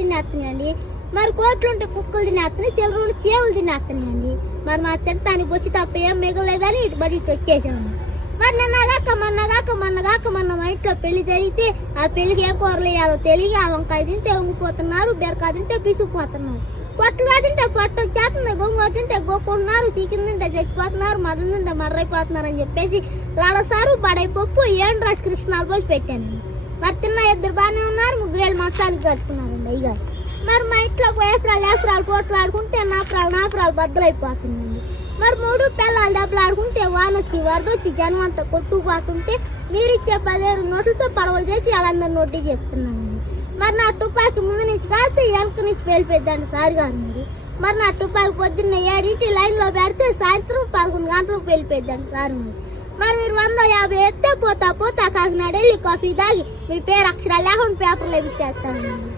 తినేస్తున్నాయండి. మరి కోట్లు ఉంటే కుక్కలు తినేస్తున్నాయి, చిల్లర ఉంటే చేవులు తినేస్తున్నాయండి. మరి మా తినటానికి వచ్చి తప్ప ఏం మిగలేదని ఇటు వచ్చేసాము. మరి మొన్న మా ఇంట్లో పెళ్లి జరిగితే ఆ పెళ్లికి ఏ కూరలు వేయాలో తెలియక ఆ వంకాయ తింటే ఉంగిపోతున్నారు, బీరకాయ తింటే పిసుకుపోతున్నారు, పొట్టగా తింటే పొట్ట వచ్చేస్తుంది, గొంగ తింటే గోక్కుంటున్నారు, చికెన్ తింటే చచ్చిపోతున్నారు, మటన్ తింటే మర్రైపోతున్నారు అని చెప్పేసి లడసారు బడైపప్పు ఏం రాసి కృష్ణాలు పోసి పెట్టానండి. మరి తిన్న 2 బాగానే ఉన్నారు, 3 ఏళ్ళు మొత్తానికి కట్టుకున్నారండి అయ్యారు. మరి మా ఇంట్లో ఏప్రాలు పోట్లాడుకుంటే నాపురాలు బద్దలైపోతున్నాయండి. మరి 3 పిల్లలు దెబ్బలాడుకుంటే వానొచ్చి వరదొచ్చి జనం అంతా కొట్టుకుపోతుంటే మీరిచ్చే 10,000 నోట్లతో పడవలు చేసి వాళ్ళందరూ నోటీ చెప్తున్నానండి. మరి నా తుపాకి ముందు నుంచి కాస్తే వెనక నుంచి వెళ్ళిపోద్దండి సార్ గారు. మరి నా తుపాకి పొద్దున్న 7 లైన్లో పెడితే సాయంత్రం 11 గంటలకు వెళ్ళిపోద్దండి సార్. మరి మీరు 150 ఎత్తే పోతా కాకినాడ వెళ్ళి కాఫీ తాగి మీ పేరు అక్షరాలు లేకుండా పేపర్లో ఇచ్చేస్తానండి.